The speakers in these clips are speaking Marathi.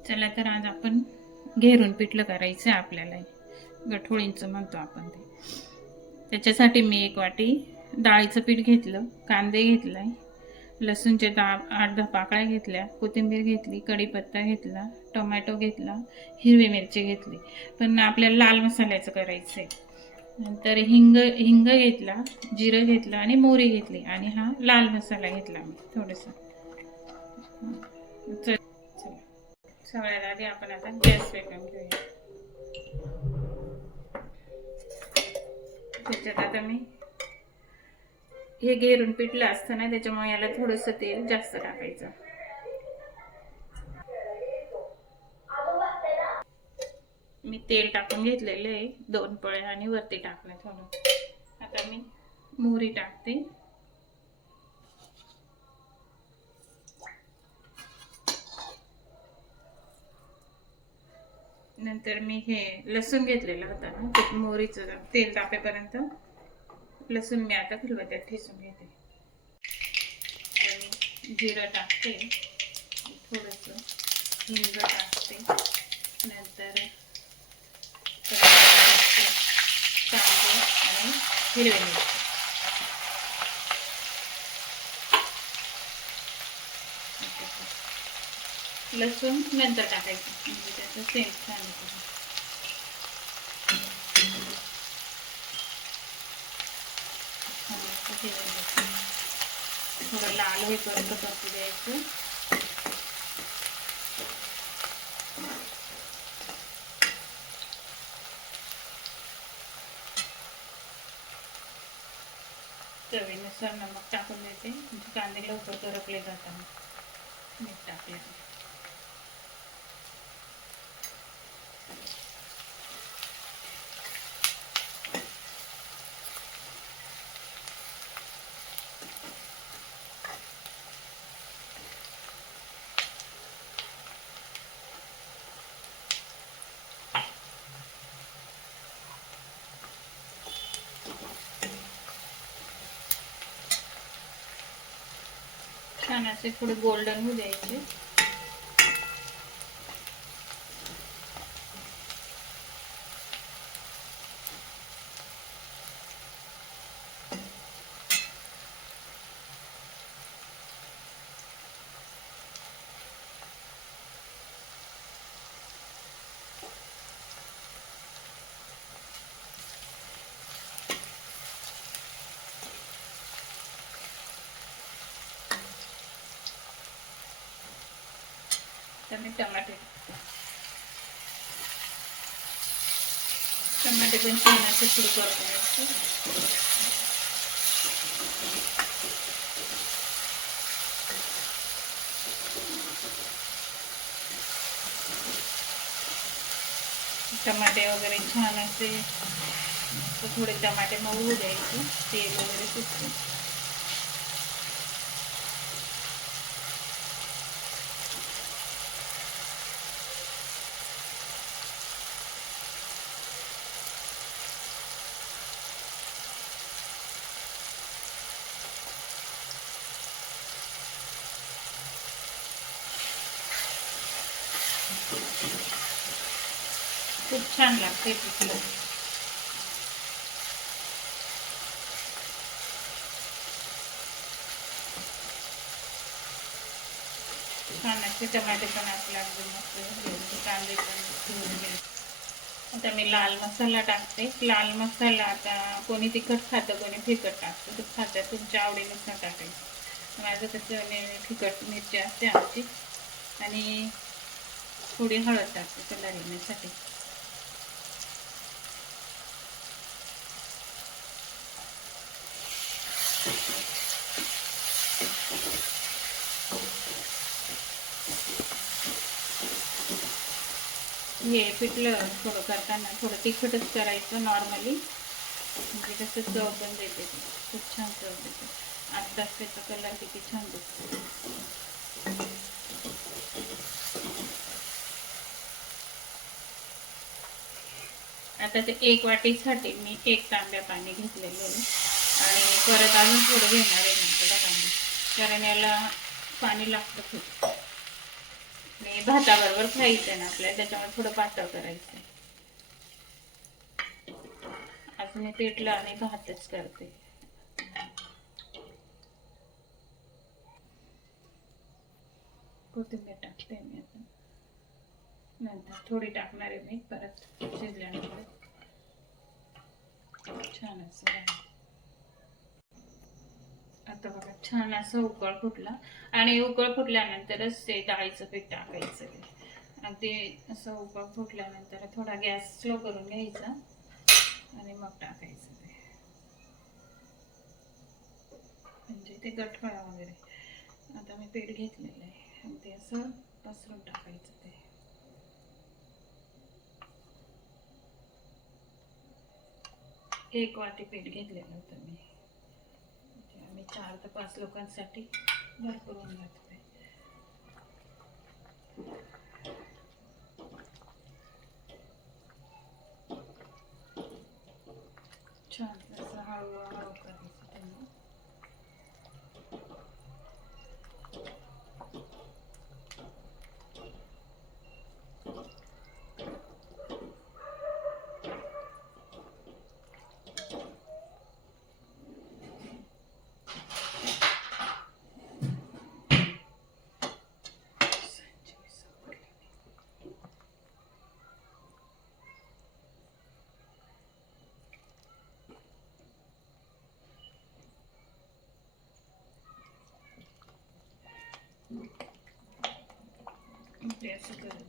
चला तर आज आपण घेरून पिठलं करायचं आहे आपल्याला. गठोळींचं म्हणतो आपण ते. त्याच्यासाठी मी एक वाटी डाळीचं पीठ घेतलं कांदे घेतलाय लसूणचे दहा आठ दहा पाकळ्या घेतल्या कोथिंबीर घेतली कढीपत्ता घेतला टोमॅटो घेतला हिरवी मिरची घेतली. पण आपल्याला लाल मसाल्याचं करायचं आहे नंतर हिंग हिंग घेतला जिरं घेतलं आणि मोहरी घेतली. आणि हा लाल मसाला घेतला मी थोडंसं. चल. सगळ्यात आधी आपण आता गॅस पेटवून घेऊया. त्याच्यात आता मी हे घेरून पिठलं असतं ना त्याच्यामुळे याला थोडंसं तेल जास्त टाकायचं. मी तेल टाकून घेतलेलं आहे दोन पळे आणि वरती टाकलं थोडं. आता मी मोहरी टाकते. नंतर मी हे लसूण घेतलेलं होतं ना ते मोहरीचं तेल तापेपर्यंत. लसूण मी आता खलबत्यात ठेसून घेते. तर जिरं टाकते. थोडंसं हिंग टाकते. नंतर कांदे आणि हिरवे मिरची. लसूण नंतर टाकायचं. म्हणजे त्याचं सेंट छान येतो थोडं लाल होईपर्यंत परतू द्यायचं. चवीनुसार नमक टाकून देते. म्हणजे कांदे लवकर करपले जातात. मीठ टाकले छान असे थोडे गोल्डन होऊ द्यायचे. तर मी टमाटे टमाटे पण छान असे सुरू करतो टमाटे वगैरे छान असे थोडे टमाटे मऊ होऊ द्यायचे तेल वगैरे सुटते खूप छान लागते पिठलं छान असते टमाटे पण आपले अगदी मस्त कांदे पण आता मी लाल मसाला टाकते. लाल मसाला आता कोणी तिखट खातं कोणी फिकट टाकतं. तर खातं तुमच्या आवडीनुसार टाकायचं. माझं कसं नेहमी फिकट मिरची असते आमची. आणि थोडी हळद टाकते कलर येण्यासाठी हे पिठलं थोडं करताना थोडं तिखटच करायचं नॉर्मली म्हणजे कसं चव पण देते. खूप छान चव देते. आत्ताच त्याचा कलर किती छान दिसतो. आता ते एक वाटीसाठी मी एक तांब्या पाणी घेतलेलं आहे. आणि परत अजून थोडं घेणार आहे नंतर पाणी. कारण याला पाणी लागतं खूप. आणि भाताबरोबर खायचं आहे ना आपल्याला त्याच्यामुळे थोडं पातळ करायचं आज मी पिठलं आणि भातच करते. कोथिंबीर टाकते मी आता. नंतर थोडी टाकणार आहे मी परत शिजल्यानंतर. छान असं झालं. आता बघा छान असं उकळ फुटला. आणि उकळ फुटल्यानंतरच ते डाळीचं पीठ टाकायचं. अगदी असं उकळ फुटल्यानंतर थोडा गॅस स्लो करून घ्यायचा आणि मग टाकायचं ते. म्हणजे ते गठफळा वगैरे. आता मी पीठ घेतलेलं आहे. अगदी ते असं पसरून टाकायचं ते. एक वाटी पीठ घेतलेलं होतं मी. चार ते पाच लोकांसाठी भरपूर होऊन जातं ते छान असं हळूहळू करायचं त्यांना ते असं करत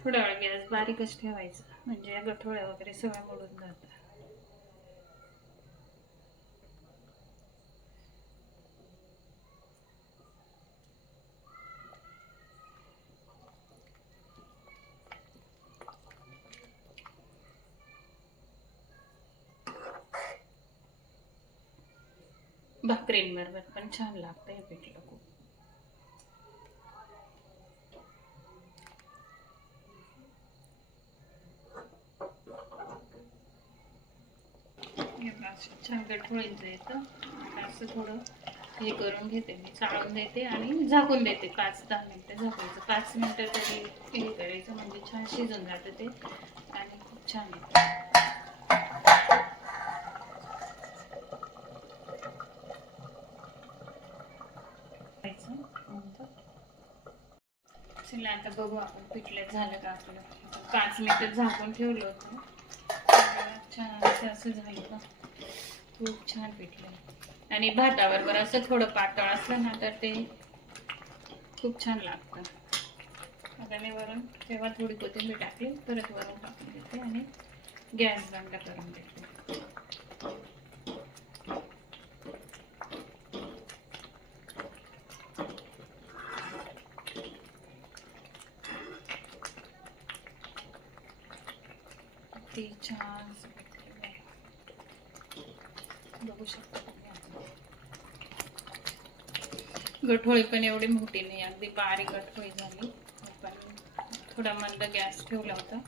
थोडा वेळ गॅस बारीकच ठेवायचा. म्हणजे गठोळ्या वगैरे सगळ्या मोडून जातात. भाकरींबरोबर पण छान लागतं हे पिठलं खूप छान गठोळीचं येतं असं थोडं हे करून घेते मी चाळून देते आणि झाकून देते. पाच दहा मिनटं झाकायचं पाच मिनटं तरी हे करायचं म्हणजे छान शिजून जातं ते. आणि खूप छान येतं खायचं नंतर. चला आता बघू आपण पिठलं झालं का आपलं. पाच मिनटं झाकून ठेवलं होतं. छान असं असं झालं का खूप छान पिठलं आणि भाताबरोबर असं थोडं पातळ असलं ना तर ते खूप छान लागतं. आता मी वरून तेव्हा थोडी कोथिंबीर टाकली परत वरून टाकून देते आणि गॅस बंद करून देते. ते छान बघू शकता गठोळी पण एवढी मोठी नाही अगदी बारीक गठोळी झाली. पण थोडा मंद गॅस ठेवला होता.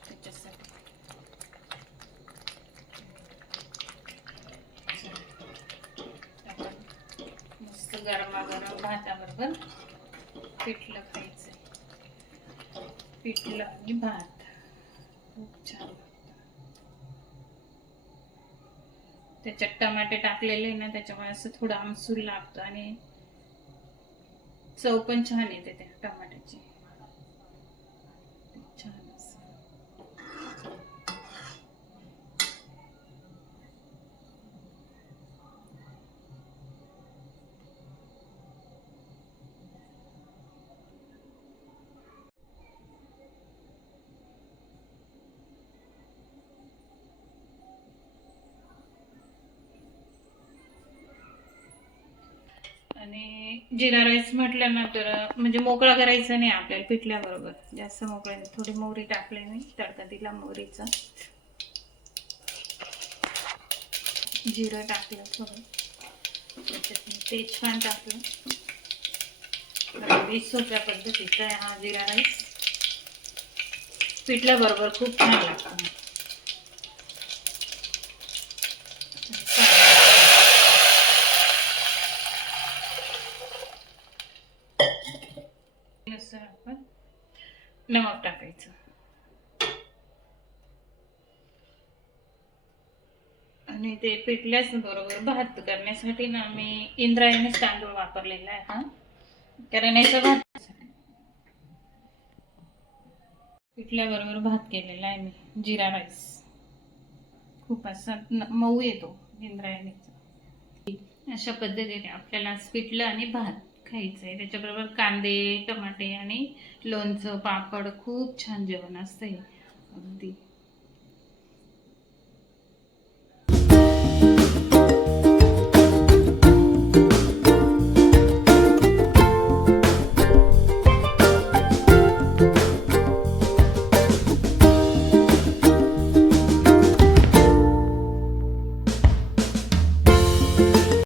त्याच्यासाठी. आपण मस्त गरमागरम भाताबरोबर पिठलं खायचं पिठलं आणि भात. खूप छान लागतं त्याच्यात टमाटे टाकलेले आहे ना त्याच्यामुळे असं थोडं आमसूल लागतं आणि चव पण छान येते त्या टमाट्याची छान असं आणि जिरा राईस म्हटलं ना तर म्हणजे मोकळा करायचा नाही आपल्याला पिठल्याबरोबर. जास्त मोकळा नाही. थोडी मोहरी टाकली मी तडका दिला मोहरीचा. जिरं टाकलं थोडं. त्याच्यात तेजपान टाकलं. अगदी सोप्या पद्धतीचा आहे हा जिरा राईस. पिठल्याबरोबर खूप छान लागतो नुसार आपण नमक टाकायचं. आणि ते पिठल्याच बरोबर भात करण्यासाठी ना मी इंद्रायणीच तांदूळ वापरलेला आहे. हा? कारण याचा भात पिठल्याबरोबर भात केलेला आहे मी जिरा राईस. खूप असा मऊ येतो इंद्रायणीचा. अशा पद्धतीने आपल्याला पिठलं आणि भात खायचं आहे त्याच्याबरोबर कांदे टमाटे आणि लोणचं पापड खूप छान जेवण असतं आहे अगदी.